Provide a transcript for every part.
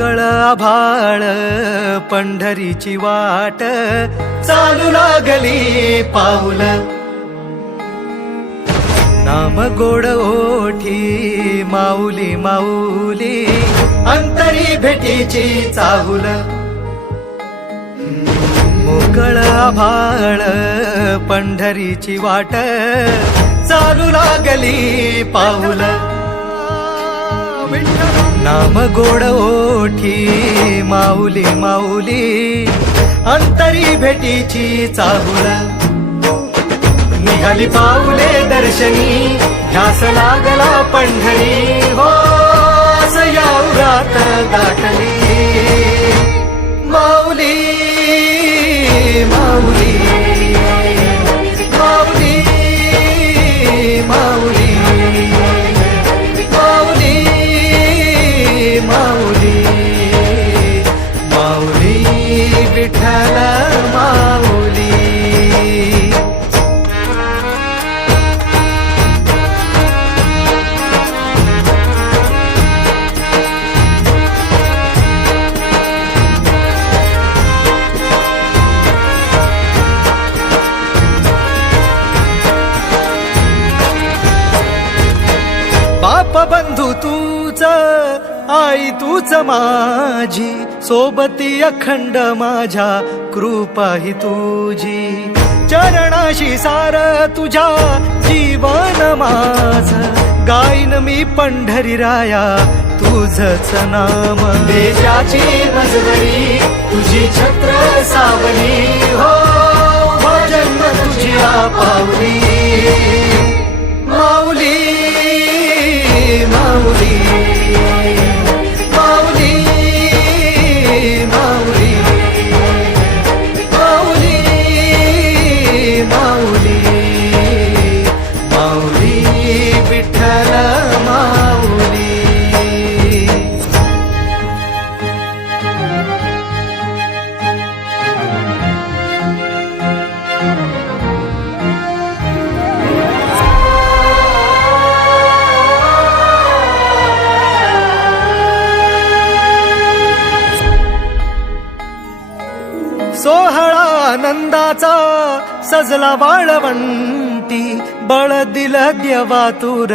मोकळ आभाळ पंढरीची वाट चालू लागली पाऊल नाम गोड ओठी माऊली माऊली अंतरी भेटीची चाहुल मोकळ आभाळ पंढरीची वाट चालू लागली पाऊल नाम गोड ओठी माऊली माऊली अंतरी भेटीची चाहुल निघाली पाऊले दर्शनी ध्यास लागला पंढरी हो या उरात गाठली माऊली माऊली माऊली माऊली माऊली माऊली माऊली विठ्ठल माऊली बाप बंधू तूच आई तूच माझी सोबती अखंड माझ्या कृपा ही तुझी चरणाशी सार तुझ्या जीवन माझ गाईन मी पंढरी राया तुझच नाम देशाची मजवरी तुझी छत्र सावली हो जन्म तुझी पावली माऊली माऊली माऊली माऊली माऊली माऊली माऊली विठ्ठल माऊली सोहळा आनंदाचा सजला वाळवंटी बळ दिलं देवातूर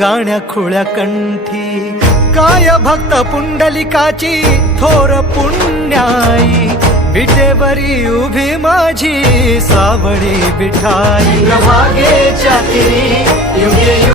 गाण्या खुळ्या कंठी काय भक्त पुंडलिकाची थोर पुण्याई विटेवरी उभी माझी सावळी विठाई भागेच्या तिरी युगे